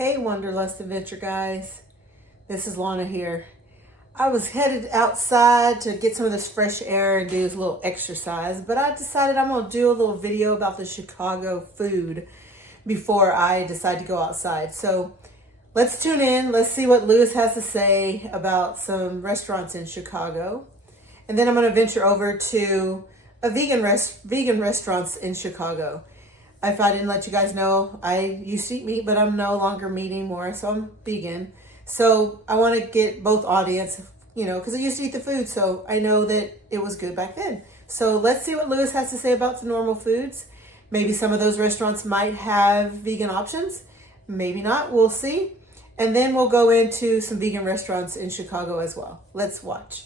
Hey Wanderlust Adventure guys, this is Lana here. I was headed outside to get some of this fresh air and do a little exercise, but I decided I'm going to do a little video about the Chicago food before I decide to go outside. So let's tune in, let's see what Lewis has to say about some restaurants in Chicago. And then I'm going to venture over to a vegan restaurants in Chicago. If I didn't let you guys know, I used to eat meat, but I'm no longer meat anymore, so I'm vegan. So I want to get both audience, because I used to eat the food, so I know that it was good back then. So let's see what Lewis has to say about the normal foods. Maybe some of those restaurants might have vegan options. Maybe not, we'll see. And then we'll go into some vegan restaurants in Chicago as well. Let's watch.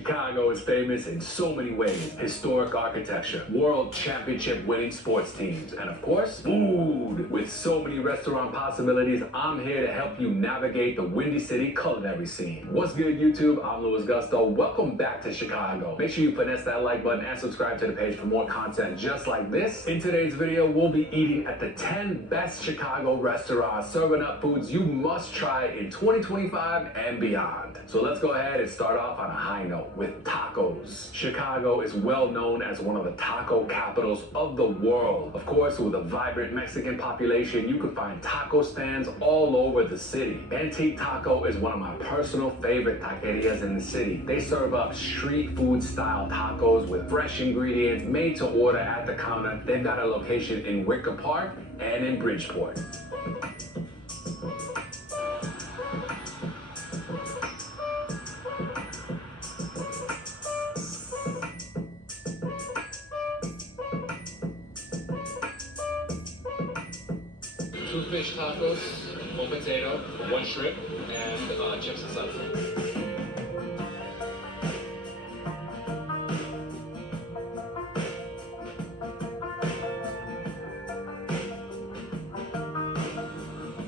Chicago is famous in so many ways. Historic architecture, world championship winning sports teams, and of course, food. With so many restaurant possibilities, I'm here to help you navigate the Windy City culinary scene. What's good, YouTube? I'm Louis Gusto. Welcome back to Chicago. Make sure you finesse that like button and subscribe to the page for more content just like this. In today's video, we'll be eating at the 10 best Chicago restaurants, serving up foods you must try in 2025 and beyond. So let's go ahead and start off on a high note with tacos. Chicago is well known as one of the taco capitals of the world. Of course, with a vibrant Mexican population, you can find taco stands all over the city. Antique Taco is one of my personal favorite taquerias in the city. They serve up street food style tacos with fresh ingredients made to order at the counter. They've got a location in Wicker Park and in Bridgeport. Two fish tacos, one potato, one shrimp, and chips and salsa.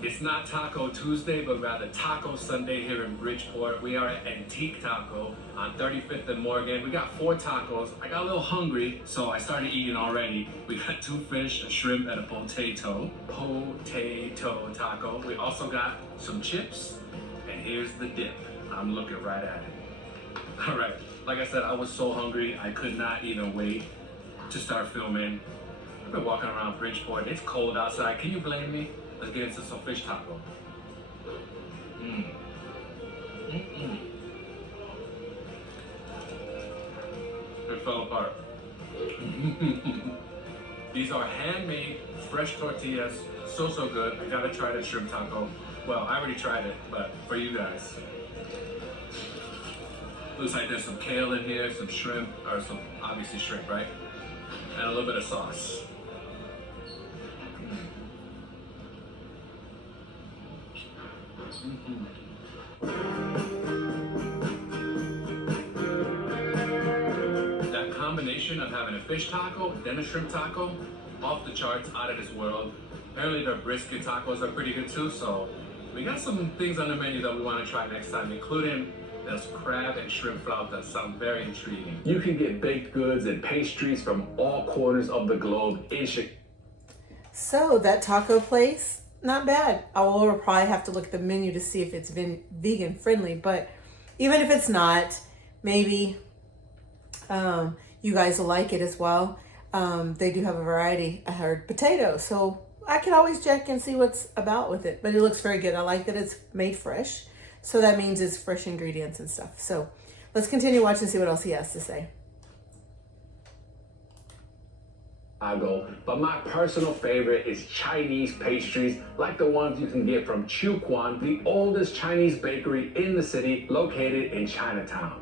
It's not Taco Tuesday, but rather Taco Sunday here in Bridgeport. We are at Antique Taco on 35th and Morgan. We got 4 tacos. I got a little hungry, so I started eating already. We got 2 fish, a shrimp, and a potato. Potato taco. We also got some chips, and here's the dip. I'm looking right at it. All right, like I said, I was so hungry, I could not even wait to start filming. I've been walking around Bridgeport. It's cold outside. Can you blame me? Let's get into some fish taco. It fell apart. These are handmade, fresh tortillas. So good. I gotta try the shrimp taco. Well, I already tried it, but for you guys. Looks like there's some kale in here, some shrimp, or some, obviously shrimp, right? And a little bit of sauce. That combination of having a fish taco, then a shrimp taco, off the charts, out of this world. Apparently their brisket tacos are pretty good too, so we got some things on the menu that we want to try next time, including this crab and shrimp flauta. Sound very intriguing. You can get baked goods and pastries from all corners of the globe in Chicago. So that taco place, not bad. I will probably have to look at the menu to see if it's vegan friendly, but even if it's not, maybe you guys will like it as well. They do have a variety. I heard potato, so I can always check and see what's about with it, but it looks very good. I like that it's made fresh, so that means it's fresh ingredients and stuff. So let's continue watching and see what else he has to say. But my personal favorite is Chinese pastries like the ones you can get from Chuquan, the oldest Chinese bakery in the city, located in Chinatown.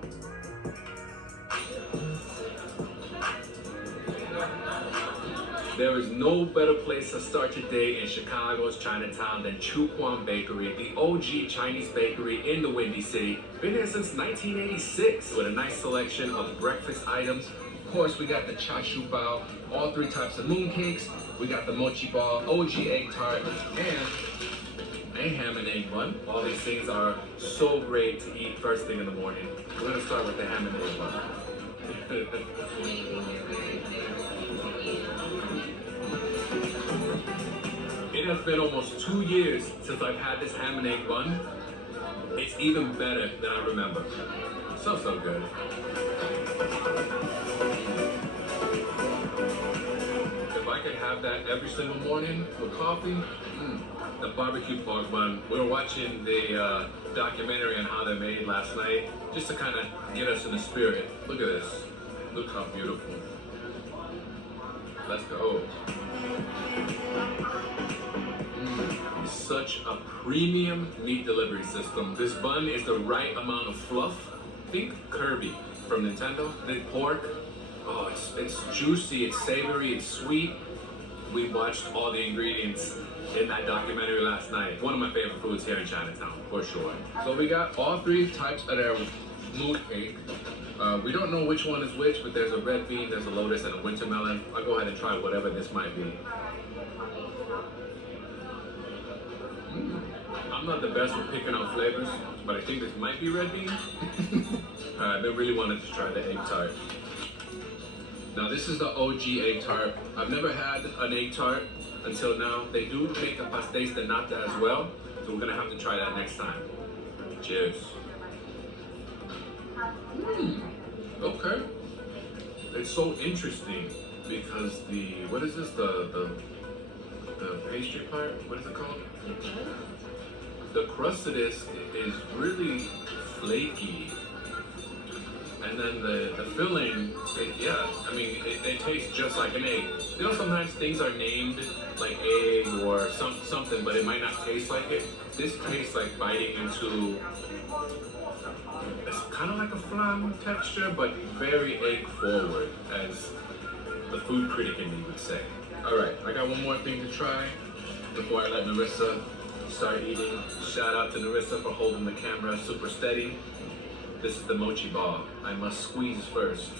There is no better place to start your day in Chicago's Chinatown than Chuquan Bakery, the OG Chinese bakery in the Windy City. Been there since 1986 with a nice selection of breakfast items. Of course, we got the cha shu bao, all 3 types of mooncakes. We got the mochi ball, OG egg tart, and a ham and egg bun. All these things are so great to eat first thing in the morning. We're gonna start with the ham and egg bun. It has been almost 2 years since I've had this ham and egg bun. It's even better than I remember. So good. If I could have that every single morning with coffee, the barbecue pork bun. We were watching the documentary on how they're made last night, just to kind of get us in the spirit. Look at this. Look how beautiful. Let's go. Such a premium meat delivery system. This bun is the right amount of fluff. Think Kirby from Nintendo. The pork, oh, it's juicy, it's savory, it's sweet. We watched all the ingredients in that documentary last night. One of my favorite foods here in Chinatown, for sure. So we got all 3 types of their mood cake. We don't know which one is which, but there's a red bean, there's a lotus, and a winter melon. I'll go ahead and try whatever this might be. I'm not the best with picking out flavors, but I think this might be red bean. I really wanted to try the egg tart. Now this is the OG egg tart. I've never had an egg tart until now. They do make a pastéis de nata as well, so we're gonna have to try that next time. Cheers. Okay. It's so interesting because what is this? The pastry part? What is it called? The crust of this is really flaky. And then the filling, it tastes just like an egg. You know, sometimes things are named like egg or something, but it might not taste like it. This tastes like biting into, it's kind of like a flan texture, but very egg forward, as the food critic in me would say. All right, I got one more thing to try before I let Narissa start eating. Shout out to Narissa for holding the camera super steady. This is the mochi ball. I must squeeze first.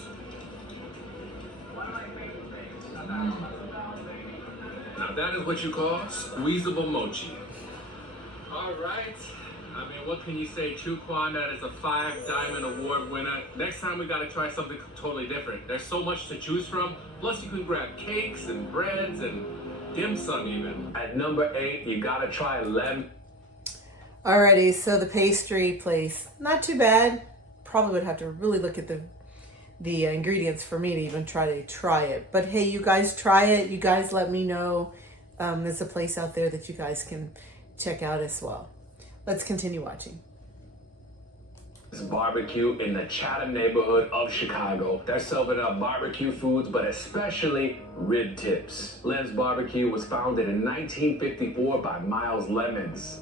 Now that is what you call squeezable mochi. All right. I mean, what can you say? Chu Kwan, that is a 5 Diamond Award winner. Next time we gotta try something totally different. There's so much to choose from. Plus you can grab cakes and breads and dim sum even. At number 8, you gotta try lemon. Alrighty, so the pastry place, not too bad. Probably would have to really look at the ingredients for me to even try it. But hey, you guys try it. You guys let me know. There's a place out there that you guys can check out as well. Let's continue watching. Barbecue in the Chatham neighborhood of Chicago. They're serving up barbecue foods, but especially rib tips. Lem's Barbecue was founded in 1954 by Miles Lemons.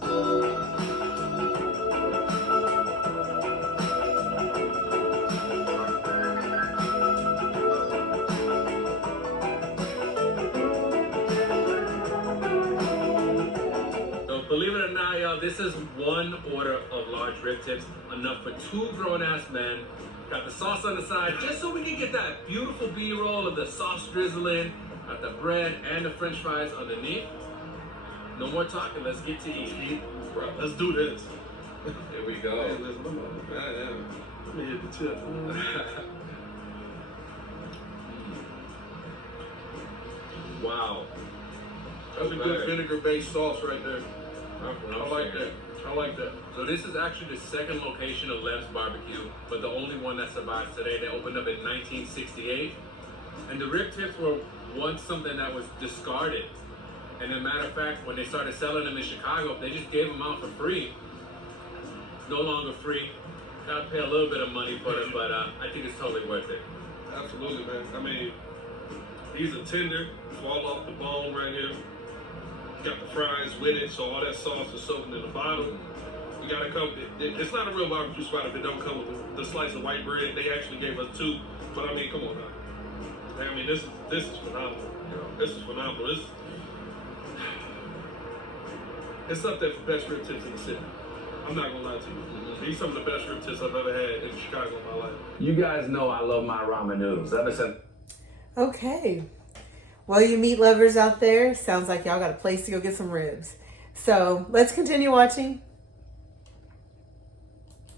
Believe it or not, y'all, this is one order of large rib tips, enough for 2 grown-ass men. Got the sauce on the side, just so we can get that beautiful B-roll of the sauce drizzling, got the bread and the french fries underneath. No more talking, let's get to eating. Bro, let's do this. Here we go. Hey, let me hit the tip. Wow. That's a good vinegar-based sauce right there. I like that. I like that. So this is actually the second location of Lem's Barbecue, but the only one that survives today. They opened up in 1968. And the rib tips were once something that was discarded. And as a matter of fact, when they started selling them in Chicago, they just gave them out for free. No longer free. Gotta pay a little bit of money for them, but I think it's totally worth it. Absolutely, man. I mean, these are tender. Fall off the bone right here. Got the fries with it, so all that sauce is soaking in the bottom. You gotta come. It's not a real barbecue spot if it don't come with the slice of white bread. They actually gave us 2, but I mean, come on now. I mean, this is phenomenal. This is phenomenal. It's up there for best rib tips in the city. I'm not gonna lie to you. These are some of the best rib tips I've ever had in Chicago in my life. You guys know I love my ramen noodles. Ever since. Okay. Well, you meat lovers out there, sounds like y'all got a place to go get some ribs. So let's continue watching.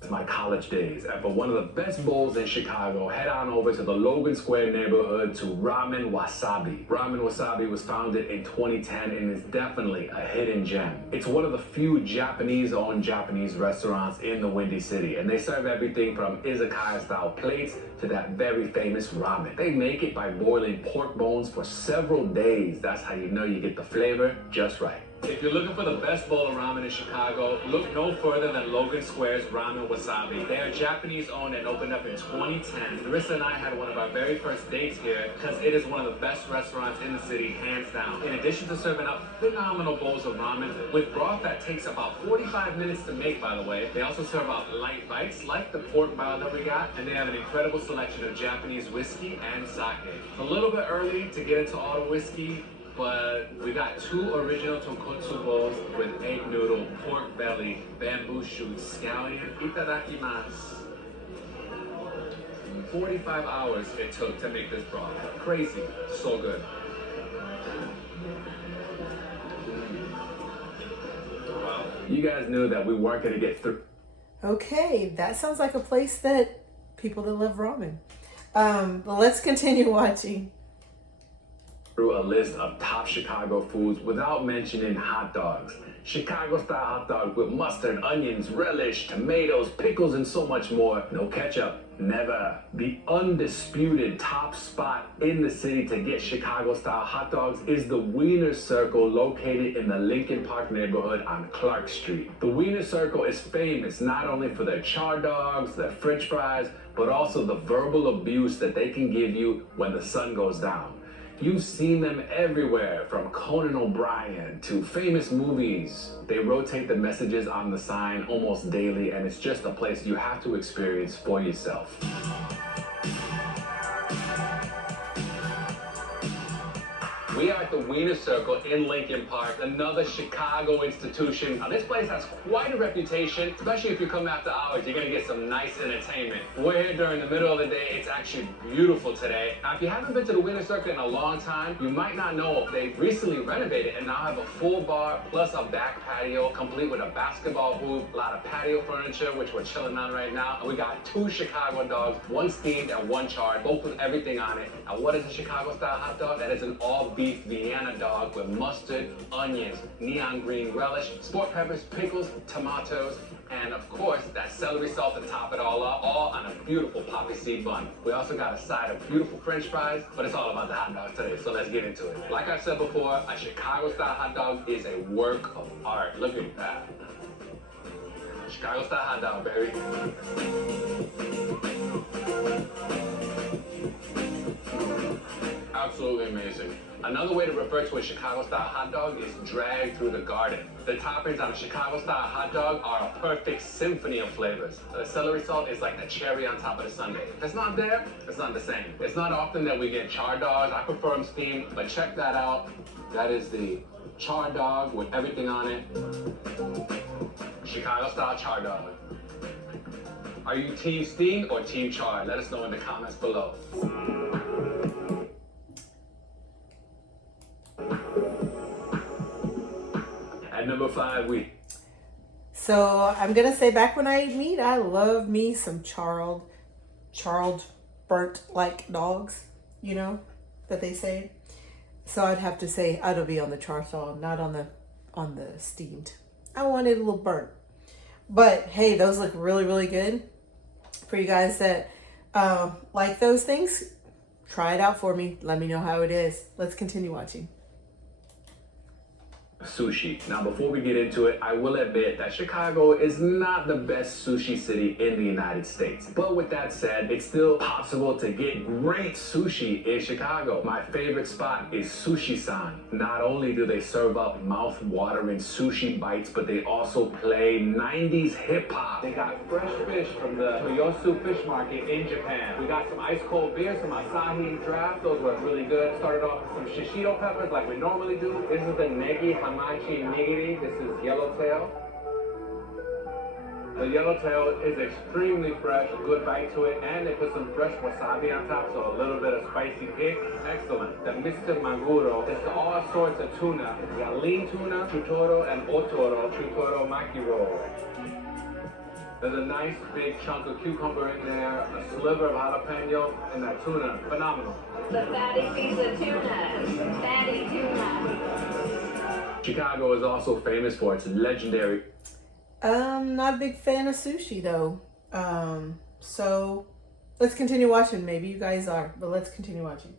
my college days, and for one of the best bowls in Chicago, head on over to the Logan Square neighborhood to Ramen Wasabi. Ramen Wasabi was founded in 2010 and is definitely a hidden gem. It's one of the few Japanese-owned Japanese restaurants in the Windy City, and they serve everything from izakaya-style plates to that very famous ramen. They make it by boiling pork bones for several days. That's how you know you get the flavor just right. If you're looking for the best bowl of ramen in Chicago, look no further than Logan Square's Ramen Wasabi. They are Japanese owned and opened up in 2010. Larissa and I had one of our very first dates here because it is one of the best restaurants in the city, hands down. In addition to serving up phenomenal bowls of ramen with broth that takes about 45 minutes to make, by the way, they also serve out light bites like the pork bowl that we got, and they have an incredible selection of Japanese whiskey and sake. It's a little bit early to get into all the whiskey, but we got 2 original tonkotsu bowls with egg noodle, pork belly, bamboo shoot, scallion. Itadakimasu. 45 hours it took to make this broth. Crazy. So good. Wow. You guys knew that we weren't going to get through. Okay, that sounds like a place that people that love ramen. But let's continue watching. Through a list of top Chicago foods without mentioning hot dogs. Chicago-style hot dog with mustard, onions, relish, tomatoes, pickles, and so much more. No ketchup, never. The undisputed top spot in the city to get Chicago-style hot dogs is the Wiener Circle, located in the Lincoln Park neighborhood on Clark Street. The Wiener Circle is famous not only for their char dogs, their french fries, but also the verbal abuse that they can give you when the sun goes down. You've seen them everywhere, from Conan O'Brien to famous movies. They rotate the messages on the sign almost daily, and it's just a place you have to experience for yourself. We are at the Wiener Circle in Lincoln Park, another Chicago institution. Now, this place has quite a reputation, especially if you come after hours. You're gonna get some nice entertainment. We're here during the middle of the day. It's actually beautiful today. Now, if you haven't been to the Wiener Circle in a long time, you might not know they've recently renovated and now have a full bar plus a back patio, complete with a basketball hoop, a lot of patio furniture, which we're chilling on right now. And we got 2 Chicago dogs, one steamed and one charred, both with everything on it. And what is a Chicago-style hot dog? That is an all-beef Vienna dog with mustard, onions, neon green relish, sport peppers, pickles, tomatoes, and of course that celery salt to top it all up, all on a beautiful poppy seed bun. We also got a side of beautiful french fries, but it's all about the hot dogs today, so let's get into it. Like I said before, a Chicago-style hot dog is a work of art. Look at that. Chicago-style hot dog, baby. Absolutely amazing. Another way to refer to a Chicago-style hot dog is dragged through the garden. The toppings on a Chicago-style hot dog are a perfect symphony of flavors. The celery salt is like the cherry on top of the sundae. If it's not there, it's not the same. It's not often that we get char dogs. I prefer them steamed, but check that out. That is the char dog with everything on it. Chicago-style char dog. Are you team steamed or team char? Let us know in the comments below. At number 5, So I'm gonna say, back when I ate meat, I love me some charred, burnt like dogs, you know, that they say. So I'd have to say I'd be on the char salt, not on the steamed. I want it a little burnt. But hey, those look really, really good. For you guys that like those things, try it out for me. Let me know how it is. Let's continue watching. Sushi. Now, before we get into it, I will admit that Chicago is not the best sushi city in the United States. But with that said, it's still possible to get great sushi in Chicago. My favorite spot is Sushi-san. Not only do they serve up mouth-watering sushi bites, but they also play 90s hip-hop. They got fresh fish from the Toyosu Fish Market in Japan. We got some ice-cold beer, some Asahi draft. Those were really good. Started off with some shishito peppers like we normally do. This is the negi hamachi nigiri. This is yellowtail. The yellowtail is extremely fresh, a good bite to it, and they put some fresh wasabi on top, so a little bit of spicy kick. Excellent. The Mr. Maguro is all sorts of tuna. We got lean tuna, chutoro, and otoro, chutoro maki roll. There's a nice big chunk of cucumber in there, a sliver of jalapeno, and that tuna. Phenomenal. The fatty piece of tuna. Fatty tuna. Chicago is also famous for its legendary Not a big fan of sushi though. So let's continue watching. Maybe you guys are, but let's continue watching.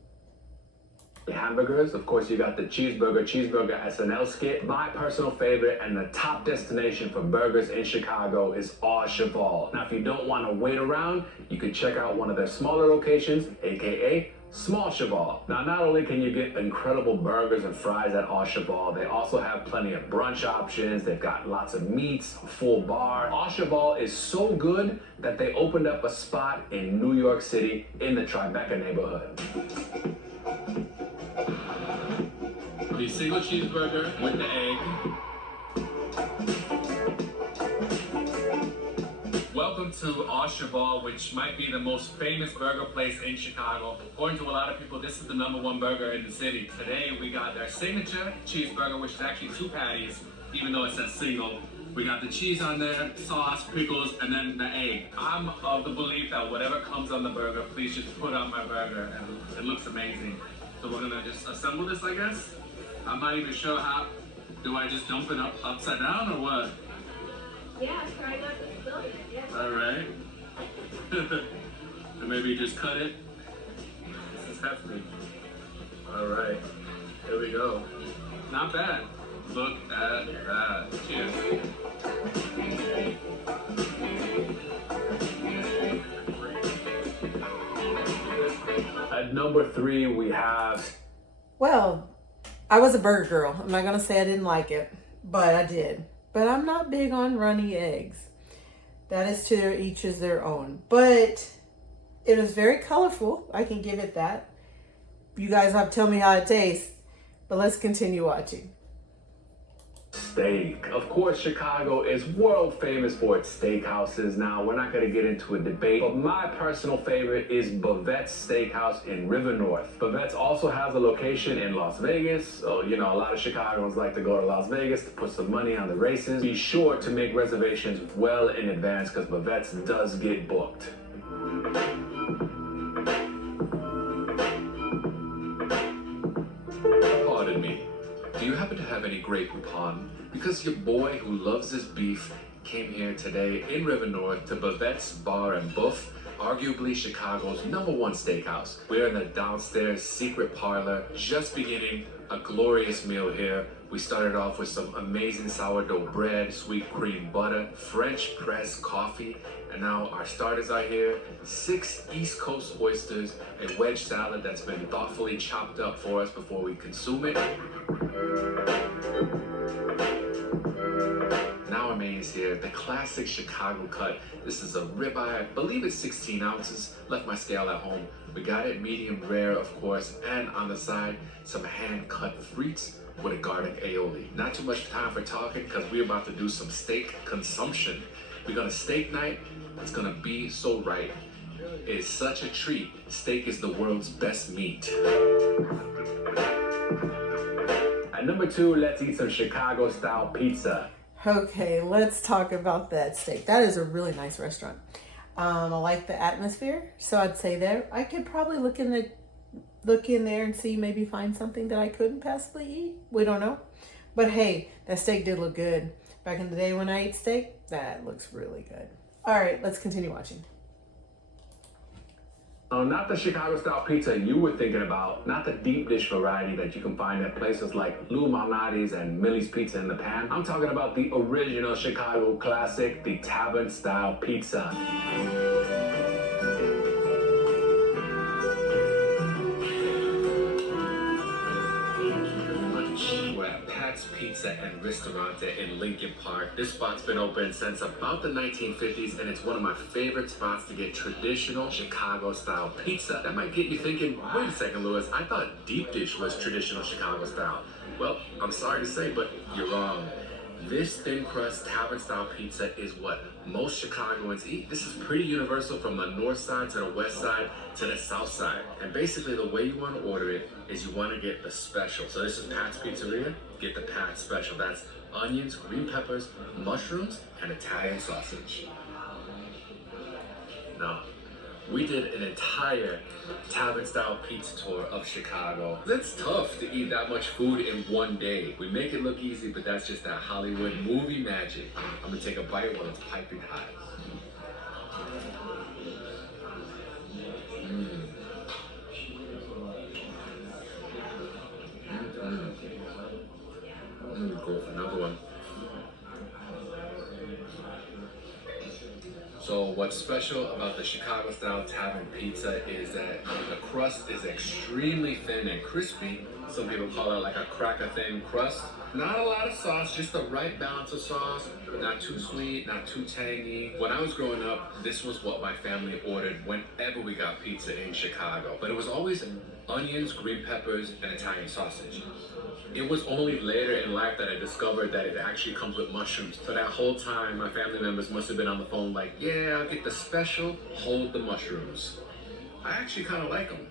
hamburgers. Of course, you got the cheeseburger SNL skit. My personal favorite and the top destination for burgers in Chicago is Au Cheval. Now, if you don't want to wait around, you can check out one of their smaller locations, aka Small Cheval. Now, not only can you get incredible burgers and fries at Au Cheval, they also have plenty of brunch options. They've got lots of meats, a full bar. Au Cheval is so good that they opened up a spot in New York City in the Tribeca neighborhood. The single cheeseburger with the egg. Welcome to Au Cheval, which might be the most famous burger place in Chicago. According to a lot of people, this is the #1 burger in the city. Today we got their signature cheeseburger, which is actually 2 patties, even though it says single. We got the cheese on there, sauce, pickles, and then the egg. I'm of the belief that whatever comes on the burger, please just put on my burger, and it looks amazing. So we're gonna just assemble this, I guess. I'm not even sure how. Do I just dump it upside down or what? Yeah, try not to spill it. Yeah. All right. And maybe just cut it. This is hefty. All right. Here we go. Not bad. Look at that. Cheers. At number 3, we have... Well, I was a burger girl. I'm not gonna say I didn't like it, but I did. But I'm not big on runny eggs. That is to each is their own. But it was very colorful. I can give it that. You guys have to tell me how it tastes. But let's continue watching. Steak. Of course, Chicago is world famous for its steakhouses. Now, we're not going to get into a debate, but my personal favorite is Bavette's Steakhouse in River North. Bavette's also has a location in Las Vegas, so, you know, a lot of Chicagoans like to go to Las Vegas to put some money on the races. Be sure to make reservations well in advance because Bavette's does get booked. Pardon me. Do you happen to have any Grey Poupon? Because your boy who loves his beef came here today in River North to Bavette's Bar and Bouffe, arguably Chicago's #1 steakhouse. We're in the downstairs secret parlor, just beginning a glorious meal here. We started off with some amazing sourdough bread, sweet cream butter, French press coffee, and now our starters are here. 6 East Coast oysters, a wedge salad that's been thoughtfully chopped up for us before we consume it. Now our main is here, the classic Chicago cut. This is a ribeye, I believe it's 16 ounces. Left my scale at home. We got it medium rare, of course, and on the side, some hand-cut frites with a garlic aioli. Not too much time for talking because we're about to do some steak consumption. We got a steak night. It's gonna be so right. It's such a treat. Steak is the world's best meat. At number 2, let's eat some Chicago-style pizza. Okay, let's talk about that steak. That is a really nice restaurant. I like the atmosphere, so I'd say there. I could probably look in there and see, maybe find something that I couldn't possibly eat. We don't know. But hey, that steak did look good. Back in the day when I ate steak, that looks really good. All right, let's continue watching. Not the Chicago-style pizza you were thinking about, not the deep dish variety that you can find at places like Lou Malnati's and Millie's Pizza in the Pan. I'm talking about the original Chicago classic, the tavern-style pizza. We're at Pat's Pizza and Ristorante in Lincoln Park. This spot's been open since about the 1950s, and it's one of my favorite spots to get traditional Chicago-style pizza. That might get you thinking, wait a second, Louis, I thought deep dish was traditional Chicago-style. Well, I'm sorry to say, but you're wrong. This thin crust tavern-style pizza is what most Chicagoans eat. This is pretty universal from the north side to the west side to the south side. And basically the way you want to order it is you want to get the special. So this is Pat's Pizzeria. Get the Pat's special. That's onions, green peppers, mushrooms, and Italian sausage. No. We did an entire tavern-style pizza tour of Chicago. It's tough to eat that much food in one day. We make it look easy, but that's just that Hollywood movie magic. I'm gonna take a bite while it's piping hot. Go for another one. So what's special about the Chicago style tavern pizza is that the crust is extremely thin and crispy. Some people call it like a cracker thin crust. Not a lot of sauce, just the right balance of sauce. Not too sweet, not too tangy. When I was growing up, this was what my family ordered whenever we got pizza in Chicago. But it was always onions, green peppers, and Italian sausage. It was only later in life that I discovered that it actually comes with mushrooms. So that whole time, my family members must have been on the phone like, yeah, I'll get the special, hold the mushrooms. I actually kind of like them.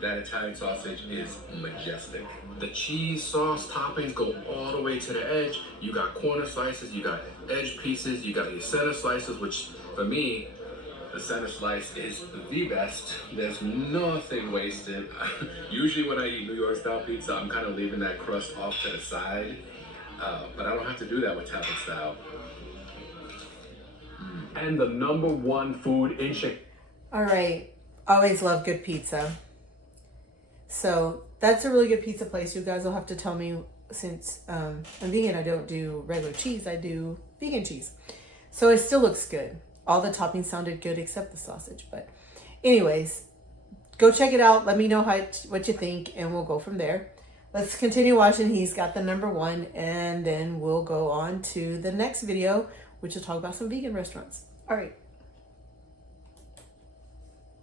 That Italian sausage is majestic. The cheese, sauce, toppings go all the way to the edge. You got corner slices, you got edge pieces, you got your center slices, which for me, the center slice is the best. There's nothing wasted. Usually when I eat New York style pizza, I'm kind of leaving that crust off to the side. But I don't have to do that with tavern style. And the #1 food in Chicago. All right. Always love good pizza. So that's a really good pizza place. You guys will have to tell me, since I'm vegan, I don't do regular cheese. I do vegan cheese. So it still looks good. All the toppings sounded good except the sausage. But anyways, go check it out. Let me know what you think, and we'll go from there. Let's continue watching. He's got the #1, and then we'll go on to the next video, which will talk about some vegan restaurants. All right.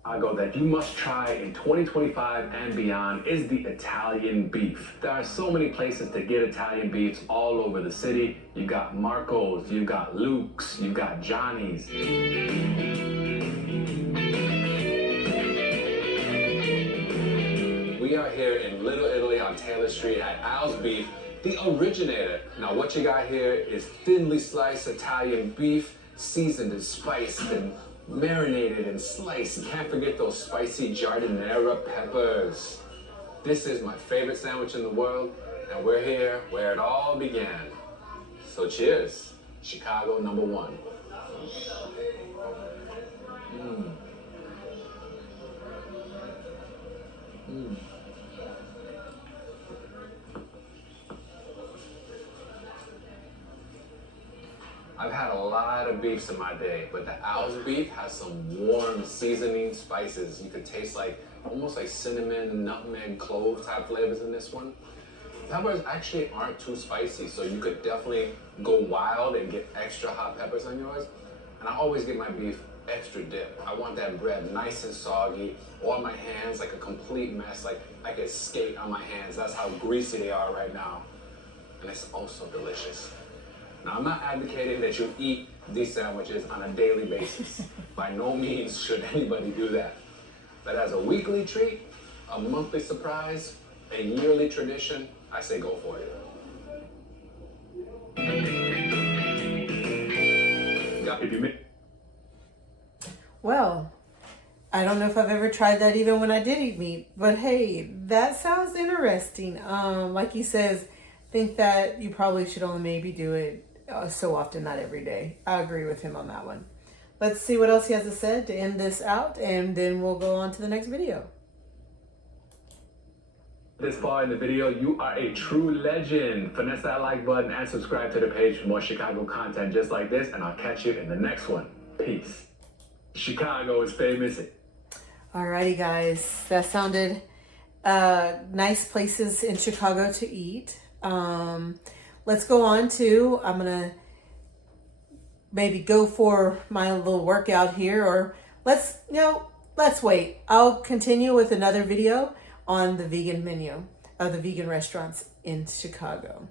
That you must try in 2025 and beyond is the Italian beef. There are so many places to get Italian beefs all over the city. You got Marco's, you got Luke's, you got Johnny's. We are here in Little Italy on Taylor Street at Al's Beef, the originator. Now what you got here is thinly sliced Italian beef, seasoned and spiced and marinated and sliced. You can't forget those spicy giardiniera peppers. This is my favorite sandwich in the world, and we're here where it all began. So cheers, Chicago #1. I've had a lot of beefs in my day, but the Al's beef has some warm seasoning spices. You could taste almost like cinnamon, nutmeg, clove type flavors in this one. Peppers actually aren't too spicy, so you could definitely go wild and get extra hot peppers on yours. And I always get my beef extra dip. I want that bread nice and soggy, or my hands like a complete mess, like I could skate on my hands. That's how greasy they are right now. And it's also delicious. Now, I'm not advocating that you eat these sandwiches on a daily basis. By no means should anybody do that. But as a weekly treat, a monthly surprise, a yearly tradition, I say go for it. Well, I don't know if I've ever tried that even when I did eat meat, but hey, that sounds interesting. Like he says, think that you probably should only maybe do it so often, not every day. I agree with him on that one. Let's see what else he has to say to end this out, and then we'll go on to the next video. This far in the video, you are a true legend. Finesse that like button and subscribe to the page for more Chicago content just like this, and I'll catch you in the next one. Peace. Chicago is famous. Alrighty, guys. That sounded nice places in Chicago to eat. Let's go on to, I'm going to maybe go for my little workout here, or let's wait. I'll continue with another video on the vegan menu of the vegan restaurants in Chicago.